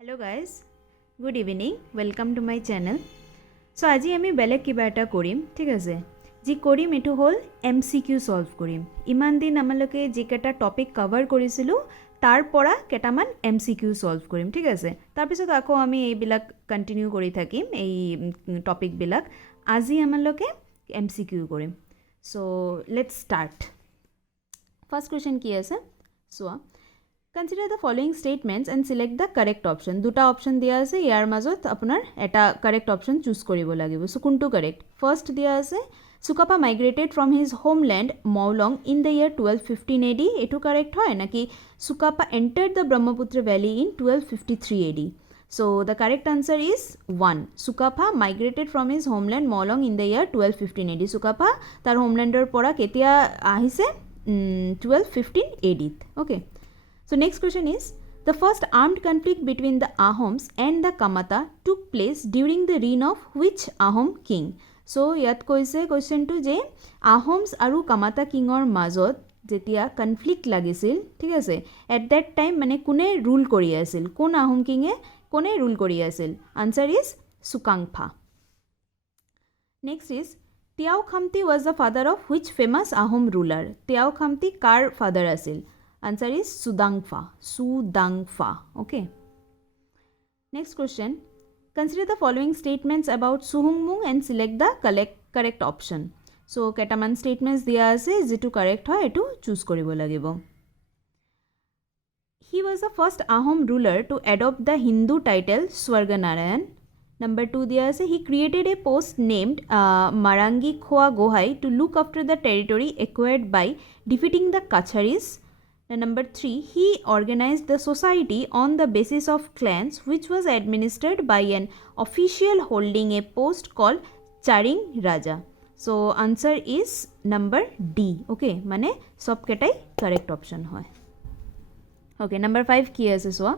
Hello guys good evening welcome to my channel. So आज आमी बेलेग किबा एटा करिम ठीक आछे जी करिम एटु होल MCQ सल्व करिम। इमान दिन आमालोके जिकेटा टपिक कवर करिसिलु तार परा केटामान MCQ सल्व करिम ठीक आछे। तार पिছত आको आमी एबिलाक कन्टिन्यू करि थाकिम एई टपिक बिलाक। आजि आमालोके MCQ Karim. So let's start. First question कि आछे सोआ Consider the following statements and select the correct option. দুটা অপশন দিয়া আছে ইয়াৰ মাজত আপোনাৰ এটা কারেক্ট অপশন চুজ কৰিব লাগিব। সো কোনটো কারেক্ট? ফার্স্ট দিয়া আছে Sukapha migrated from his homeland Maulung in the year 1215 AD এটু কারেক্ট হয় নাকি Sukapha entered the Brahmaputra valley in 1253 AD? So the correct answer is 1. Sukapa migrated from his homeland Mawlong in the year 1215 AD. Sukapa tar homelandor pora ketia ahise 1215 AD. Okay. So next question is the first armed conflict between the Ahoms and the Kamata took place during the reign of which Ahom king? So yat koise question to je Ahoms aru Kamata king or মাজত যেতিয়া conflict লাগিছিল ঠিক আছে at that time মানে কোনে rule কৰি আছিল কোন আহোম কিঙে কোনে রুল কৰি আছিল answer is Sukapha. Next is Tyao Khamti was the father of which famous Ahom ruler? Tyao Khamti কার ফাদার আছিল? Answer is Sudangfa. Sudangfa. Okay. Next question. Consider the following statements about Suhungmung and select the correct option. So, ketaman statements diya ase jetu correct hoy etu choose koribo lagibo. He was the first Ahom ruler to adopt the Hindu title Swarganarayan. Number 2 diya ase he created a post named Marangi Khoa Gohai to look after the territory acquired by defeating the Kacharis. And number 3, he organized the society on the basis of clans which was administered by an official holding a post called Charing Raja. So answer is number D. Okay, mane sob ketai correct option hoy. Okay, number 5 ki ase so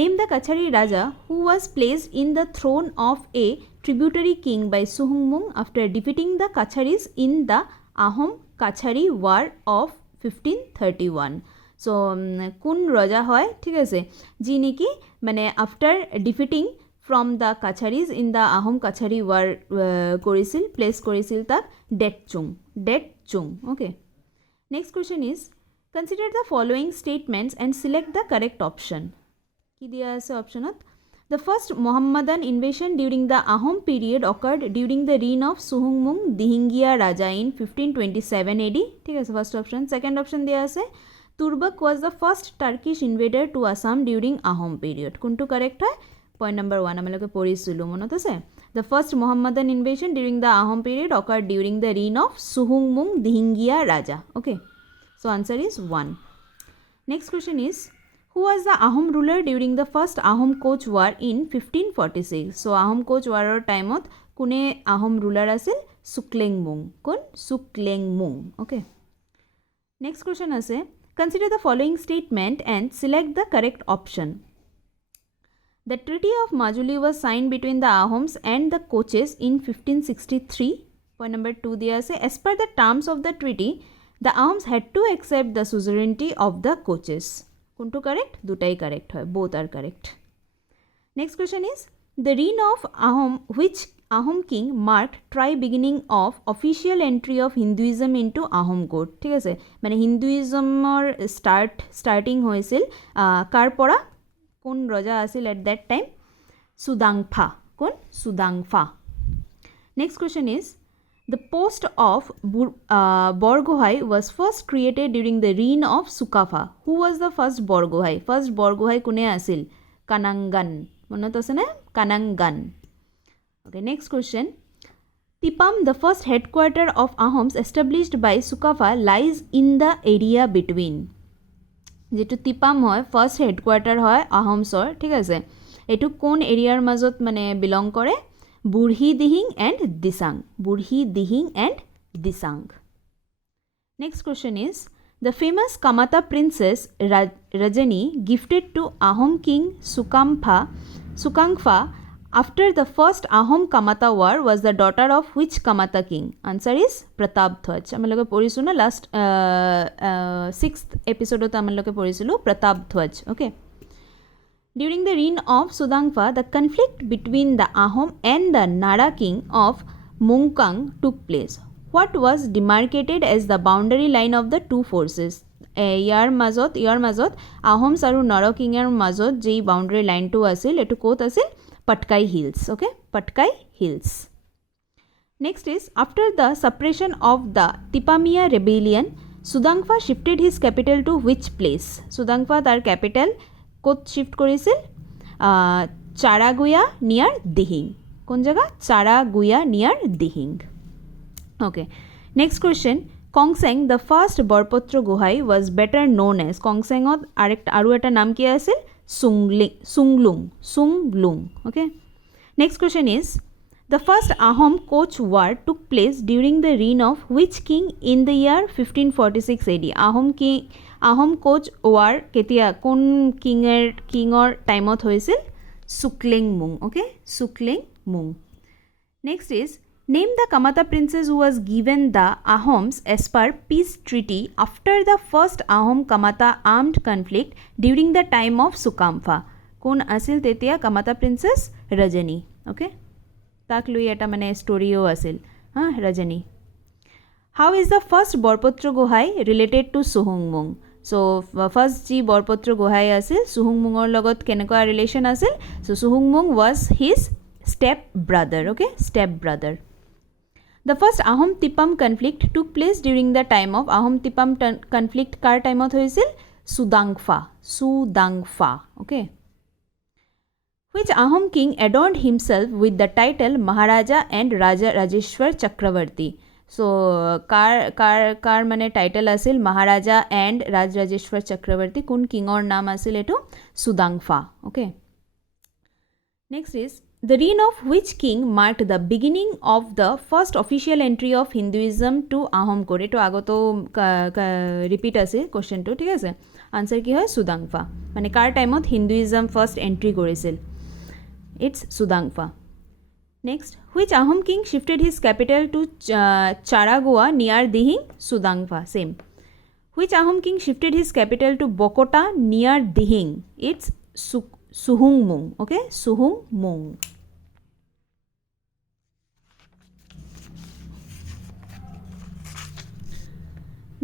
name the Kachari Raja who was placed in the throne of a tributary king by Suhungmung after defeating the Kacharis in the Ahom Kachari war of 1531. So কোন রজা হয় ঠিক আছে যি নেকি মানে after defeating from the Kacharis in the Ahom Kachari war করেছিল place করেছিল তাক Detchung okay. Next question is consider the following statements and select the correct option. কি দিয়া আছে অপশনত The first Mohammedan invasion during the Ahom period occurred during the reign of Suhungmung Dihingya Raja in 1527 AD. ঠিক আছে first option. Second option দিয়া আছে Turbak was the first Turkish invader to Assam during Ahom period. কোনটো correct হয়? Point number 1 আমলোকে পঢ়িছিলো মনত আছে The first Mohammedan invasion during the Ahom period occurred during the reign of Suhungmung Dihingya Raja. Okay. So answer is 1. Next question is Who was the Ahom ruler during the first Ahom Koch war in 1546? So Ahom Koch war time ot kune Ahom ruler asil Suklengmung. Kon Suklengmung. Okay. Next question ase consider the following statement and select the correct option. The Treaty of Majuli was signed between the Ahoms and the Koches in 1563. Point number 2 diya ase as per the terms of the treaty the Ahoms had to accept the suzerainty of the Koches. কোনটো correct দুটাই correct হয় both are correct. Next question is the reign of Ahom which Ahom king marked try beginning of official entry of Hinduism into Ahom court ঠিক আছে মানে হিন্দুইজমৰ starting হয়েছিল কার পরা কোন রজা আছিল at that time সুদাংফা কোন সুদাংফা। Next question is The post of Borgohai was first created during the reign of Sukafa. Who was the first Borgohai? First Borgohai kune asil? Kanangan. Monot ase na? Kanangan. Okay, next question. Tipam, the first headquarter of Ahoms established by Sukafa, lies in the area between. যেটো Tipam হয় first headquarter হয় Ahomsor ঠিক আছে এটু কোন এরিয়ার মাজত মানে বিলং করে Burhi Dihing and Disang. Burhi Dihing and Disang. Next question is the famous Kamata princess Rajani gifted to Ahom king Sukangfa after the first Ahom Kamata war was the daughter of which Kamata king? Answer is Pratapdhwaj. আমলোকে পঢ়িছো না last 6th episode ত আমলোকে পঢ়িছিলো Pratapdhwaj. Okay. During the reign of Sudangfa, the conflict between the Ahom and the Nara king of Mungkang took place. What was demarcated as the boundary line of the two forces? ইয়াৰ মাজত আহোমছ আৰু নৰ কিঙৰ মাজত যেই boundary লাইনটো আছিল এইটো ক'ত আছিল Patkai hills okay Patkai hills next is after the suppression of the Tipamia rebellion Sudangpha shifted his capital to which place Sudangpha তাৰ কেপিটেল ক'ত শিফট কৰিছিল চাৰাগুয়া নিয়াৰ দিহিং কোন জেগা চাৰাগুয়া নিয়াৰ Dihing okay next question Kongseng the first Borpotro Gohai was better known as Kongsengot aru eta naam ki asil Sunglung okay next question is the first Ahom Koch war took place during the reign of which king in the year 1546 AD Ahom Koch war ketia kon kingor time ot hoisil Suklingmung okay Suklingmung next is name the Kamata princess who was given the Ahoms as per peace treaty after the first Ahom Kamata armed conflict during the time of Sukamfa. Kon asil tetia Kamata princess Rajani. Okay. Tak lui eta mane story o asil. Rajani. How is the first Borpotro Gohai related to Suhungmung? So first ji Borpotro Gohai asil Suhungmungor logot kenekwa relation asil. So Suhungmung was his step brother. Okay. Step brother. The first Ahom Tipam conflict took place during the time of Ahom Tipam conflict kar time ot hoisil Sudangfa okay which Ahom king adorned himself with the title Maharaja and Raja Rajeshwar Chakravarti so kar mane title asil Maharaja and Rajeshwar Chakravarti kun king or naam asil etu Sudangfa okay next is the reign of which king marked the beginning of the first official entry of Hinduism to Ahom court? Eto agoto repeat ase question to thik ase answer ki hoy Sudangfa mane kar time ot Hinduism first entry korisil it's Sudangfa next which Ahom king shifted his capital to Charagua near Dihing Sudangfa same which Ahom king shifted his capital to Bokota near Dihing it's Suhungmung okay Suhungmung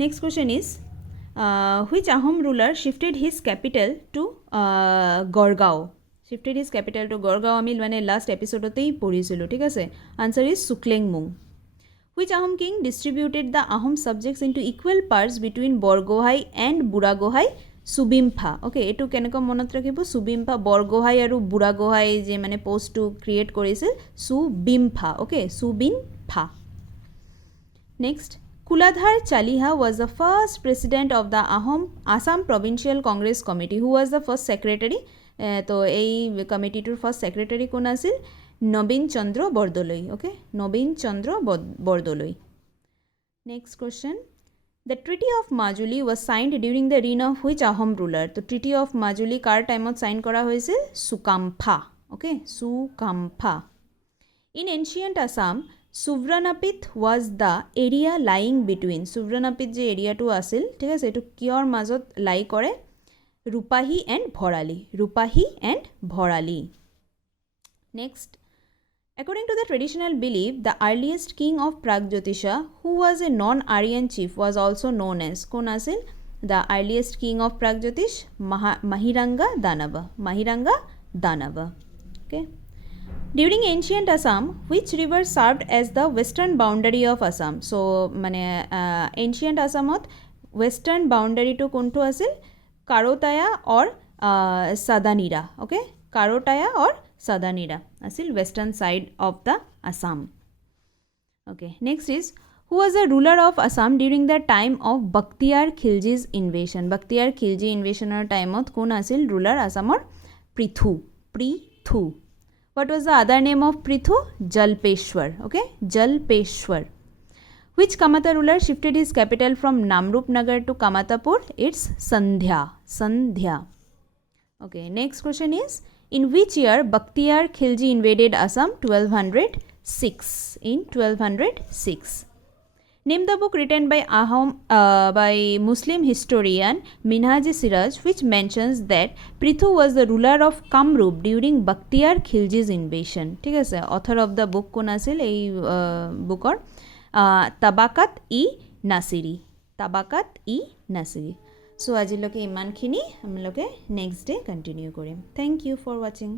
next question is which Ahom ruler shifted his capital to Gorgao shifted his capital to Gorgao আমি মানে last episode তেই পড়িছিল ঠিক আছে answer is Suklingmung which Ahom king distributed the Ahom subjects into equal parts between Borgohai and Buragohai Subimpa okay etu keneko monot rakhibo Subimpa Borgohai aru Buragohai je mane post to create korisil Subimpa okay Subimpa next Kuladhar Chaliha was the first president of the Assam Provincial Congress Committee. Who was the first secretary? তো এই কমিটিটোর first secretary কোন আছিল Nabin Chandra Bordoloi okay Nabin Chandra Bordoloi next question the treaty of Majuli was signed during the reign of which Ahom ruler তো treaty of Majuli কার টাইমত sign করা হয়েছিল Sukhampha okay Sukhampha in ancient Assam Subarnapith was the area lying between Subarnapith যে এরিয়াটো আছিল ঠিক আছে এইটো কিয়ৰ মাজত লাই কৰে Rupahi and Bhorali. Next, according to the traditional belief, the earliest king of Pragjyotisha, who was a non-Aryan chief, was also known as kon asil the earliest king of Pragjyotish Mahiranga Danava. Okay. During ancient Assam, which river served as the western boundary of Assam? So, mane ancient Assamot western boundary to konto asil Karotaya or Sadanira. Okay, Karotaya or Sadanira. Asil western side of the Assam. Okay, next is who was the ruler of Assam during the time of Bakhtiyar Khilji's invasion? Bakhtiyar Khilji invasion or time of kon asil ruler Assam or Prithu. What was the other name of Prithu? Jalpeshwar. Okay, Jalpeshwar. Which Kamata ruler shifted his capital from Namrup Nagar to Kamatapur? It's Sandhya. Okay, next question is in which year Bakhtiyar Khilji invaded Assam? 1206. In 1206. Name the book written by by Muslim historian Minhaj Siraj, which mentions that Prithu was the ruler of Kamrup during Bakhtiyar Khilji's invasion. ঠিক আছে, author of the book কোন আছিল এই বুকৰ? তাবাকাত ই নাছিৰি, তাবাকাত ই নাছিৰি। চ' আজিলৈকে ইমানখিনি, আমি নেক্সট ডে কণ্টিনিউ কৰিম। Thank you for ৱাচিং।